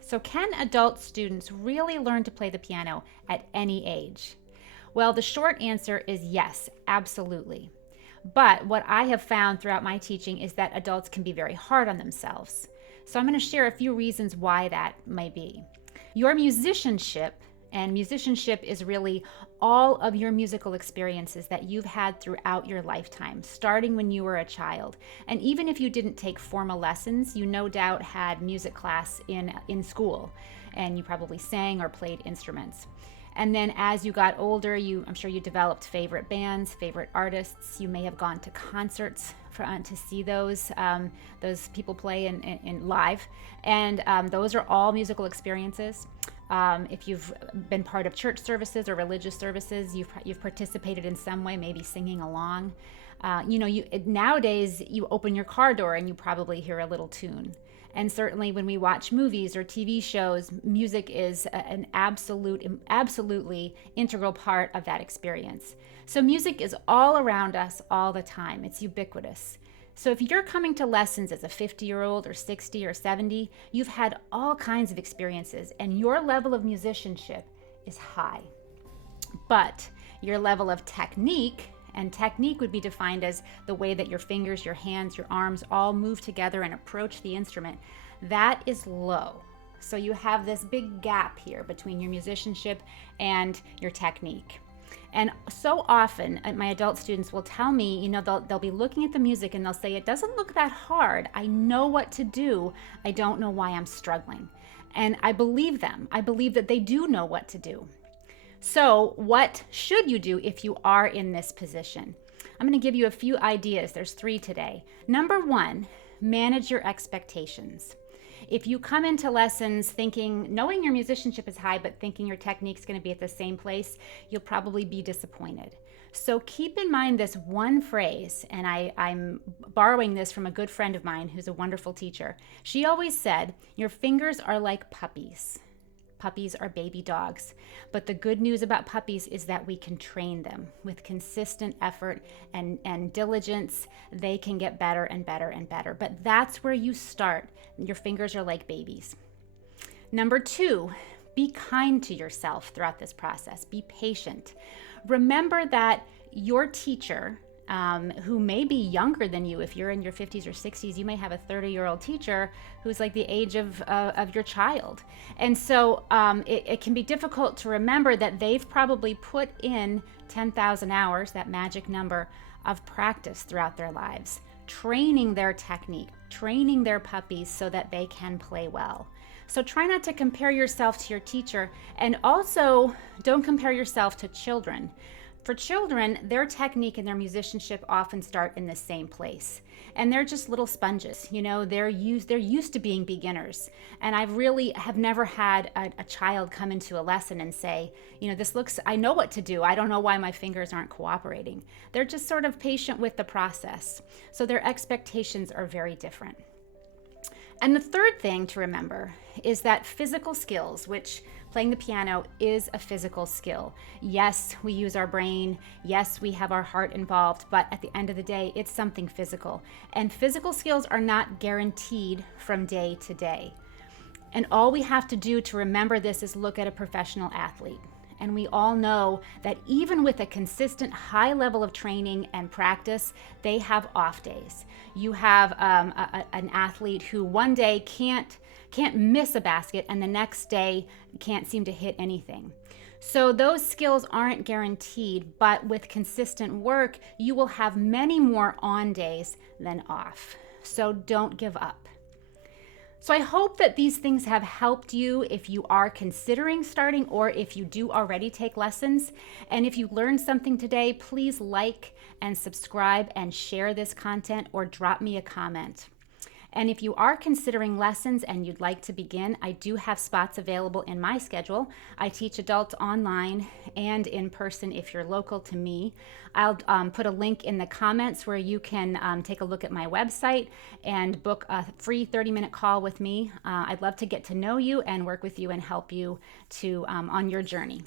So, can adult students really learn to play the piano at any age? Well, the short answer is yes, absolutely. But what I have found throughout my teaching is that adults can be very hard on themselves. So, I'm going to share a few reasons why that may be. Your musicianship, and musicianship is really all of your musical experiences that you've had throughout your lifetime, starting when you were a child. And even if you didn't take formal lessons, you no doubt had music class in school, and you probably sang or played instruments. And then as you got older, I'm sure you developed favorite bands, favorite artists. You may have gone to concerts to see those people play in live. And those are all musical experiences. If you've been part of church services or religious services, you've participated in some way, maybe singing along. Nowadays you open your car door and you probably hear a little tune. And certainly when we watch movies or TV shows, music is an absolutely integral part of that experience. So music is all around us all the time. It's ubiquitous. So if you're coming to lessons as a 50-year-old or 60 or 70, you've had all kinds of experiences and your level of musicianship is high. But your level of technique, and technique would be defined as the way that your fingers, your hands, your arms all move together and approach the instrument, that is low. So you have this big gap here between your musicianship and your technique. And so often, my adult students will tell me, they'll be looking at the music and they'll say, it doesn't look that hard. I know what to do. I don't know why I'm struggling. And I believe them. I believe that they do know what to do. So what should you do if you are in this position? I'm going to give you a few ideas. There's 3 today. Number 1, manage your expectations. If you come into lessons knowing your musicianship is high, but thinking your technique's going to be at the same place, you'll probably be disappointed. So keep in mind this one phrase, and I'm borrowing this from a good friend of mine who's a wonderful teacher. She always said, your fingers are like puppies. Puppies are baby dogs. But the good news about puppies is that we can train them with consistent effort and diligence. They can get better and better and better. But that's where you start. Your fingers are like babies. Number 2, be kind to yourself throughout this process. Be patient. Remember that your teacher, who may be younger than you, if you're in your 50s or 60s, you may have a 30-year-old teacher who's like the age of your child. And so it can be difficult to remember that they've probably put in 10,000 hours, that magic number, of practice throughout their lives, training their technique, training their puppies so that they can play well. So try not to compare yourself to your teacher, and also don't compare yourself to children. For children, their technique and their musicianship often start in the same place. And they're just little sponges. They're used to being beginners. And have never had a child come into a lesson and say, I know what to do. I don't know why my fingers aren't cooperating. They're just sort of patient with the process. So their expectations are very different. And the third thing to remember is that physical skills, which playing the piano is a physical skill. Yes, we use our brain. Yes, we have our heart involved, but at the end of the day, it's something physical. And physical skills are not guaranteed from day to day. And all we have to do to remember this is look at a professional athlete. And we all know that even with a consistent high level of training and practice, they have off days. You have an athlete who one day can't miss a basket and the next day can't seem to hit anything. So those skills aren't guaranteed, but with consistent work, you will have many more on days than off. So don't give up. So I hope that these things have helped you if you are considering starting or if you do already take lessons. And if you learned something today, please like and subscribe and share this content or drop me a comment. And if you are considering lessons and you'd like to begin, I do have spots available in my schedule. I teach adults online and in person if you're local to me. I'll put a link in the comments where you can take a look at my website and book a free 30-minute call with me. I'd love to get to know you and work with you and help you on your journey.